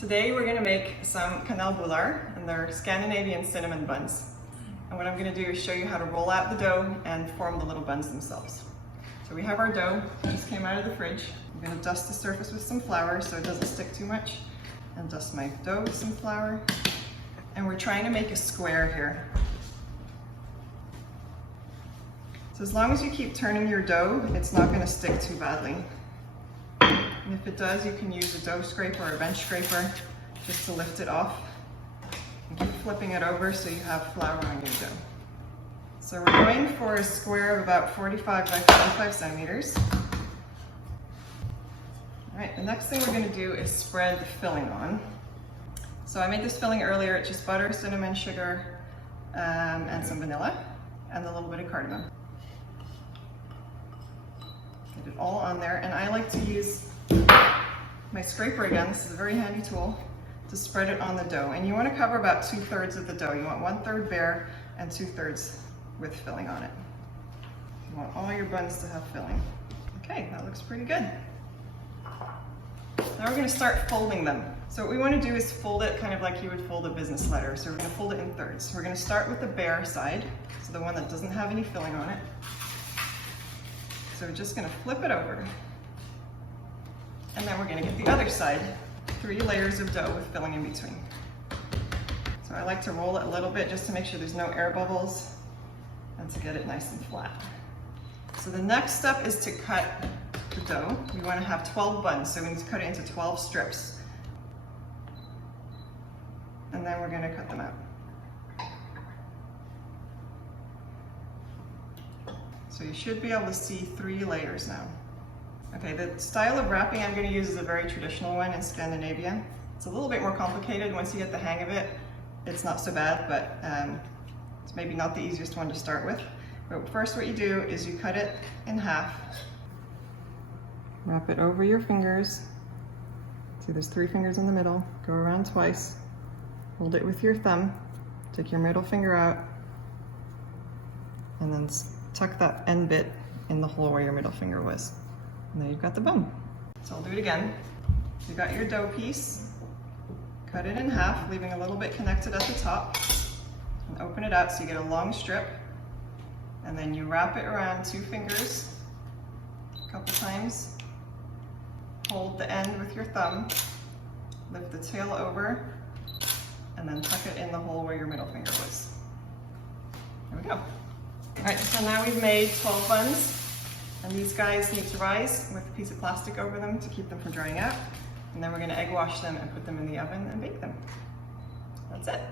Today we're going to make some Kanelbullar, and they're Scandinavian cinnamon buns. And what I'm going to do is show you how to roll out the dough and form the little buns themselves. So we have our dough, just came out of the fridge. I'm going to dust the surface with some flour so it doesn't stick too much, and dust my dough with some flour. And we're trying to make a square here. So as long as you keep turning your dough, it's not going to stick too badly. And if it does, you can use a dough scraper or a bench scraper just to lift it off. And keep flipping it over so you have flour on your dough. So we're going for a square of about 45 by 45 centimeters. All right, the next thing we're going to do is spread the filling on. So I made this filling earlier. It's just butter, cinnamon, sugar, and some vanilla, and a little bit of cardamom. Get it all on there, and I like to use my scraper again. This is a very handy tool to spread it on the dough. And you want to cover about 2/3 of the dough. You want 1/3 bare and 2/3 with filling on it. You want all your buns to have filling. Okay, that looks pretty good. Now we're going to start folding them. So what we want to do is fold it kind of like you would fold a business letter. So we're going to fold it in thirds. We're going to start with the bare side, so the one that doesn't have any filling on it. So we're just going to flip it over. And then we're going to get the other side, 3 layers of dough with filling in between. So I like to roll it a little bit just to make sure there's no air bubbles and to get it nice and flat. So the next step is to cut the dough. We want to have 12 buns, so we need to cut it into 12 strips. And then we're going to cut them out. So you should be able to see 3 layers now. Okay, the style of wrapping I'm going to use is a very traditional one in Scandinavia. It's a little bit more complicated. Once you get the hang of it, it's not so bad, but it's maybe not the easiest one to start with. But first what you do is you cut it in half. Wrap it over your fingers. See, there's 3 fingers in the middle. Go around twice. Hold it with your thumb. Take your middle finger out. And then tuck that end bit in the hole where your middle finger was. And there you've got the bun. So I'll do it again. You got your dough piece, cut it in half, leaving a little bit connected at the top, and open it out so you get a long strip. And then you wrap it around 2 fingers a couple times. Hold the end with your thumb, lift the tail over, and then tuck it in the hole where your middle finger was. There we go. All right, so now we've made 12 buns. And these guys need to rise with a piece of plastic over them to keep them from drying out. And then we're going to egg wash them and put them in the oven and bake them. That's it.